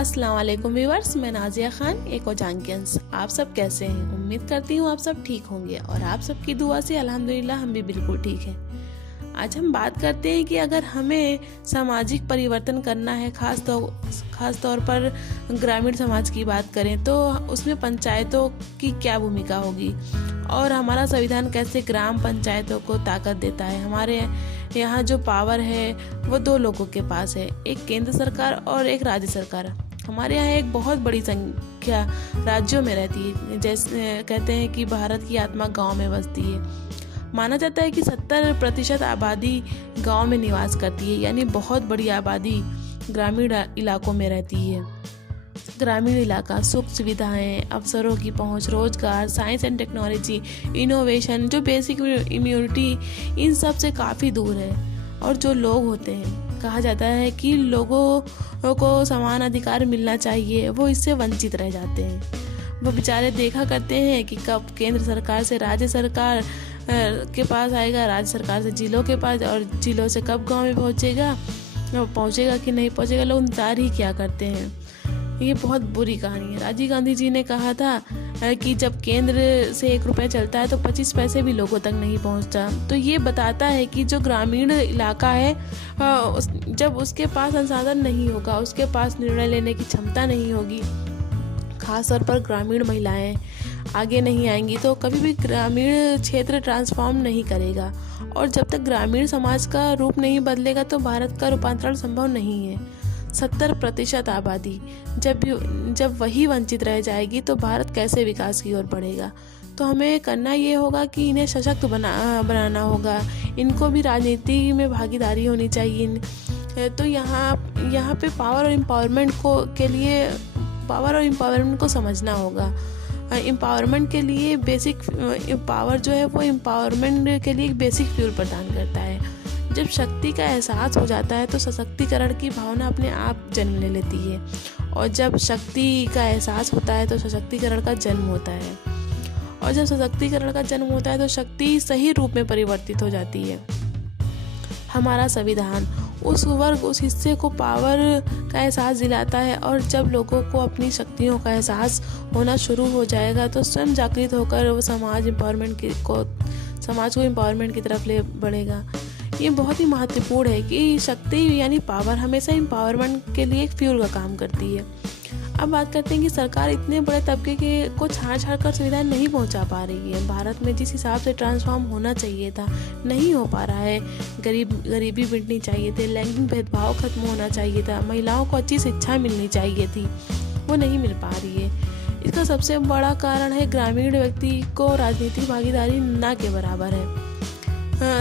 अस्सलाम वालेकुम व्यूअर्स, मैं नाजिया खान, एक और जांकियंस। आप सब कैसे हैं? उम्मीद करती हूँ आप सब ठीक होंगे और आप सबकी दुआ से अल्हम्दुलिल्लाह हम भी बिल्कुल ठीक हैं। आज हम बात करते हैं कि अगर हमें सामाजिक परिवर्तन करना है, खास तौर पर ग्रामीण समाज की बात करें तो उसमें पंचायतों की क्या भूमिका होगी और हमारा संविधान कैसे ग्राम पंचायतों को ताकत देता है। हमारे यहाँ जो पावर है वो दो लोगों के पास है, एक केंद्र सरकार और एक राज्य सरकार। हमारे यहाँ एक बहुत बड़ी संख्या राज्यों में रहती है। जैसे कहते हैं कि भारत की आत्मा गांव में बसती है। माना जाता है कि 70% आबादी गांव में निवास करती है, यानी बहुत बड़ी आबादी ग्रामीण इलाकों में रहती है। ग्रामीण इलाका सुख सुविधाएं, अवसरों की पहुंच, रोजगार, साइंस एंड टेक्नोलॉजी, इनोवेशन, जो बेसिक इम्यूनिटी, इन सब से काफ़ी दूर है। और जो लोग होते हैं, कहा जाता है कि लोगों को समान अधिकार मिलना चाहिए, वो इससे वंचित रह जाते हैं। वो बेचारे देखा करते हैं कि कब केंद्र सरकार से राज्य सरकार के पास आएगा, राज्य सरकार से जिलों के पास, और जिलों से कब गांव में पहुंचेगा कि नहीं पहुंचेगा। लोग इंतजार ही क्या करते हैं। ये बहुत बुरी कहानी है। राजीव गांधी जी ने कहा था कि जब केंद्र से 1 रुपया चलता है तो 25 पैसे भी लोगों तक नहीं पहुंचता। तो ये बताता है कि जो ग्रामीण इलाका है, जब उसके पास संसाधन नहीं होगा, उसके पास निर्णय लेने की क्षमता नहीं होगी, खासतौर पर ग्रामीण महिलाएं आगे नहीं आएंगी, तो कभी भी ग्रामीण क्षेत्र ट्रांसफॉर्म नहीं करेगा। और जब तक ग्रामीण समाज का रूप नहीं बदलेगा तो भारत का रूपांतरण संभव नहीं है। 70% आबादी जब वही वंचित रह जाएगी तो भारत कैसे विकास की ओर बढ़ेगा। तो हमें करना ये होगा कि इन्हें सशक्त बनाना होगा, इनको भी राजनीति में भागीदारी होनी चाहिए। तो यहाँ पे पावर और एम्पावरमेंट को समझना होगा। एम्पावरमेंट के लिए बेसिक पावर जो है वो एम्पावरमेंट के लिए एक बेसिक फ्यूल प्रदान करता है। जब शक्ति का एहसास हो जाता है तो सशक्तिकरण की भावना अपने आप जन्म ले लेती है, और जब शक्ति का एहसास होता है तो सशक्तिकरण का जन्म होता है, और जब सशक्तिकरण का जन्म होता है तो शक्ति सही रूप में परिवर्तित हो जाती है। हमारा संविधान उस वर्ग, उस हिस्से को पावर का एहसास दिलाता है, और जब लोगों को अपनी शक्तियों का एहसास होना शुरू हो जाएगा तो स्वयं जागृत होकर वो समाज को एम्पावरमेंट की तरफ ले बढ़ेगा। ये बहुत ही महत्वपूर्ण है कि शक्ति यानी पावर हमेशा एम्पावरमेंट के लिए एक फ्यूल का काम करती है। अब बात करते हैं कि सरकार इतने बड़े तबके को छाड़ कर सुविधाएं नहीं पहुंचा पा रही है। भारत में जिस हिसाब से ट्रांसफॉर्म होना चाहिए था नहीं हो पा रहा है। गरीबी मिटनी चाहिए थी, लैंगिक भेदभाव खत्म होना चाहिए था, महिलाओं को अच्छी शिक्षा मिलनी चाहिए थी, वो नहीं मिल पा रही है। इसका सबसे बड़ा कारण है ग्रामीण व्यक्ति को राजनीतिक भागीदारी ना के बराबर है।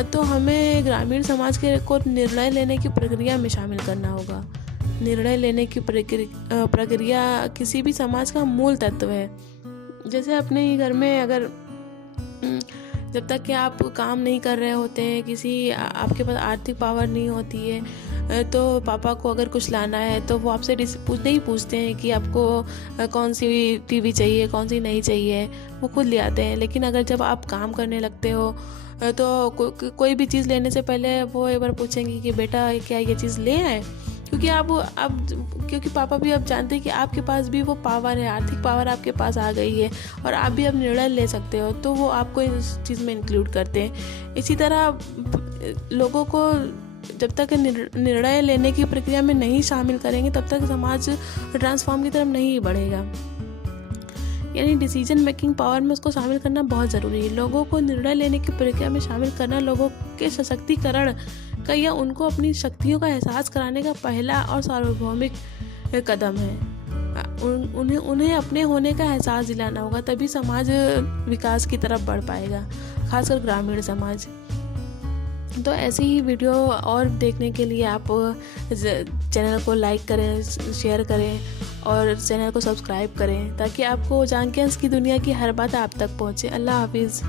तो हमें ग्रामीण समाज को निर्णय लेने की प्रक्रिया में शामिल करना होगा। निर्णय लेने की प्रक्रिया किसी भी समाज का मूल तत्व है। जैसे अपने ही घर में अगर जब तक कि आप काम नहीं कर रहे होते हैं, आपके पास आर्थिक पावर नहीं होती है, तो पापा को अगर कुछ लाना है तो वो आपसे नहीं पूछते हैं कि आपको कौन सी टीवी चाहिए, कौन सी नहीं चाहिए, वो खुद ले आते हैं। लेकिन अगर जब आप काम करने लगते हो तो कोई भी चीज़ लेने से पहले वो एक बार पूछेंगे कि बेटा क्या ये चीज़ ले आए, क्योंकि पापा भी अब जानते हैं कि आपके पास भी वो पावर है, आर्थिक पावर आपके पास आ गई है और आप भी अब निर्णय ले सकते हो, तो वो आपको इस चीज़ में इंक्लूड करते हैं। इसी तरह लोगों को जब तक निर्णय लेने की प्रक्रिया में नहीं शामिल करेंगे तब तक समाज ट्रांसफॉर्म की तरफ नहीं बढ़ेगा। यानी डिसीजन मेकिंग पावर में उसको शामिल करना बहुत ज़रूरी है। लोगों को निर्णय लेने की प्रक्रिया में शामिल करना लोगों के सशक्तिकरण का या उनको अपनी शक्तियों का एहसास कराने का पहला और सार्वभौमिक कदम है। उन्हें अपने होने का एहसास दिलाना होगा, तभी समाज विकास की तरफ बढ़ पाएगा, खासकर ग्रामीण समाज। तो ऐसी ही वीडियो और देखने के लिए आप चैनल को लाइक करें, शेयर करें और चैनल को सब्सक्राइब करें, ताकि आपको जांकियंस की दुनिया की हर बात आप तक पहुँचे। अल्लाह हाफिज़।